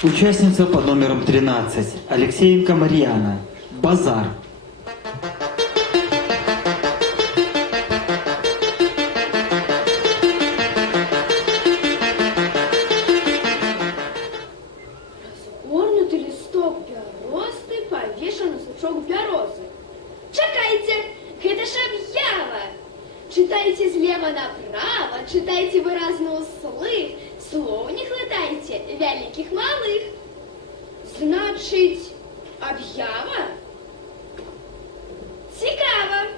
Участница под номером 13. Алексеенко Марьяна. Базар. Разгорнутый листок бяросты повешен на сучок бярозы. Чакайте, это ж объява. Читайте слева направо, читайте выразно услых, слов не хватайте, вяликих малых. Значить, об'ява? Цікаво.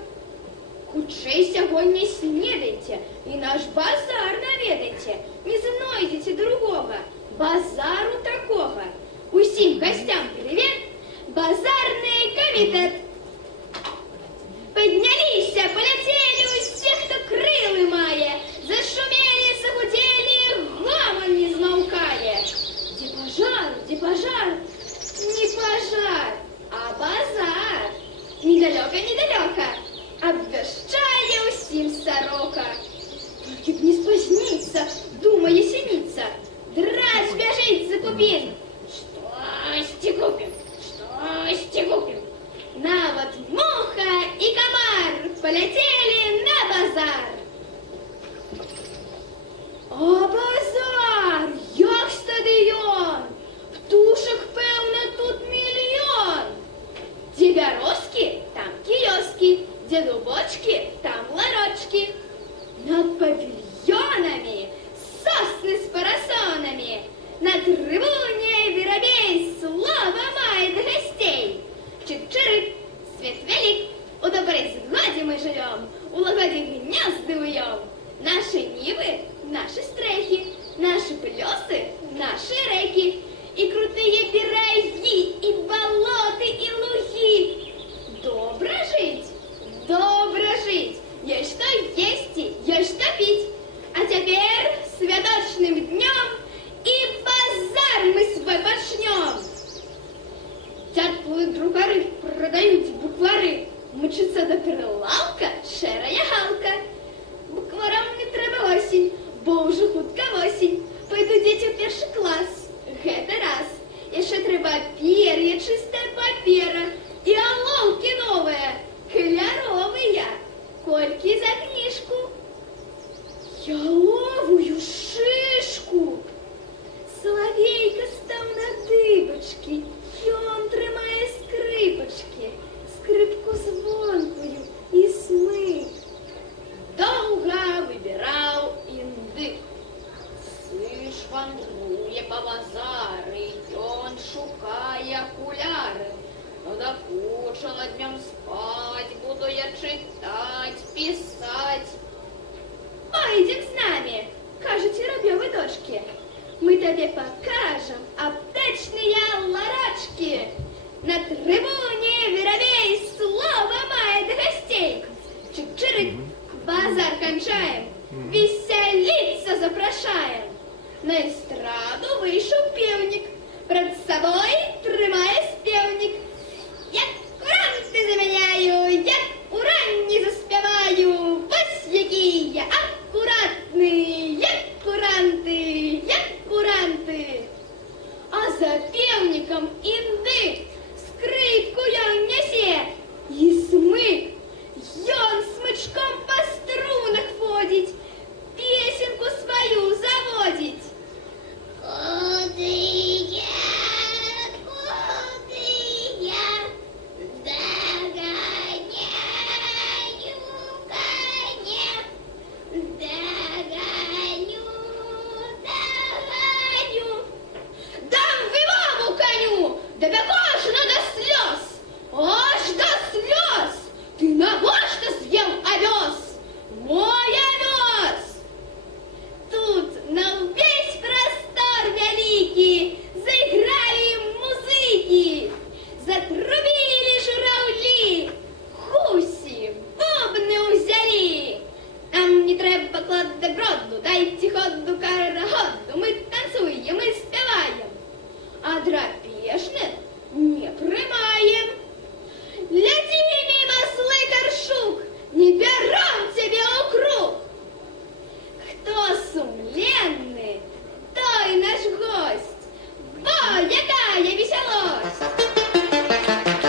Хутчэй сягоння снедайте и наш базар наведайте. Не знойдете другого базару такого. Усім гостям привет, базарный комитет. Поднялись, полетели усе, хто крили має, зашумели, загудели, гомон не змовкає. Где пожар, не пожар, а базар. Недалеко, обвещає усім сорока. Только б не спозниться, думає синица, драть бежить за купин. Что купим? На вот муха и комар полетели на базар. А базар, як стадіон, птушек, певно, тут мільйон. Де бярозки, там кіоски, де дубочки, там ларочки. Над павільйонами сосны с парасонами, на трибуне воробей слово мает гостей. Чик-чирик, свет велик, у доброй згоді мы живем, у лагоді гнезды уем. Наши нивы, наши стрехи, наши плесы, наши реки, и крутые береги, и болоты, и луги. Добро жить, есть что есть и есть что пить. А теперь святочным днем и базар мы свой почнем. Теплые друкары продают буквари, мчиться до прилавка шерая галка. Букварам не треба осінь, бо вже хутка осінь. Пойдуть діти в перший клас, гэта раз. Яшчэ треба пер'я, чистая папера и оловки новые, кляровые. Кольки за книжку, яловую шишку. Соловейка став на дыбачки, ён трымае скрипочки, скрипку звонкую и смык. Долго выбирал індык. Сыш вандруе по базары, ён шукае окуляры. Но докучила днем спать, буду я читать, писать. Пойдем с нами, кажете, Робёвы дочки. Мы тебе покажем аптечные ларочки. На трибуне воробей слово мает гостей. Чик-чирик, базар кончаем, веселиться запрошаем. На эстраду вышел певник, пред собой трымая спевник. Я куранты заменяю, я уранні заспеваю. Вось які я аккуратный, як куранты, як куранты. А за певником и